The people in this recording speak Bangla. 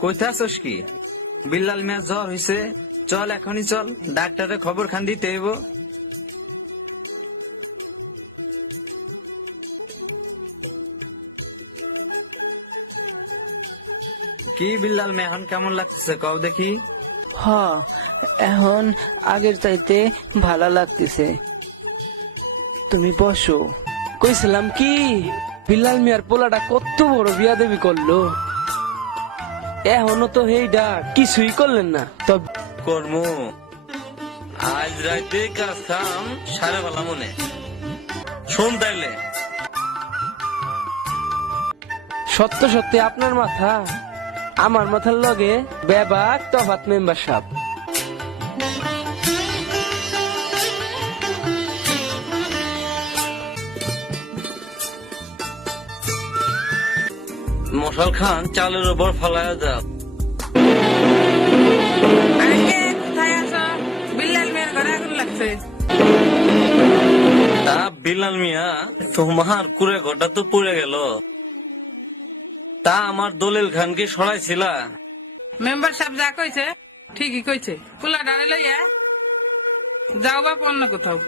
কইতে আসস কি? বিল্লাল মিয়া জ্বর হইছে, চল এখনই চল, ডাক্তারে খবর খান দিতে হইব। কি বিল্লাল মিয়া এখন কেমন লাগতেছে কও দেখি? হ, এখন আগের চাইতে ভালো লাগতেছে। তুমি বসো। কইছিলাম কি, বিল্লাল মিয়ার পোলাটা কত বড় বিয়াদবি করলো, এখনো তো হেইডা কিছুই করলেন না। তবে কর্ম আজ রাতে কাজ কাম সারা বেলা মনে শোন তাইলে। সত্য সত্যি আপনার মাথা আমার মাথার লগে বেবাক তফাত মেম্বার সাহেব। মশাল খান চালের উপর ফালায়া যাও। কোথায় আছো? বিল্লাল মিয়ার ঘরে আগুন লাগছে। তা বিল্লাল মিয়া তোমার কুড়ে ঘরটা তো পুড়ে গেল, তা আমার দলিল খানকে সরাইছিলা? মেম্বার সাহেব যা কইছে ঠিকই কইছে, পোলা ডারে লইয়া যাও বা অন্য কোথাও।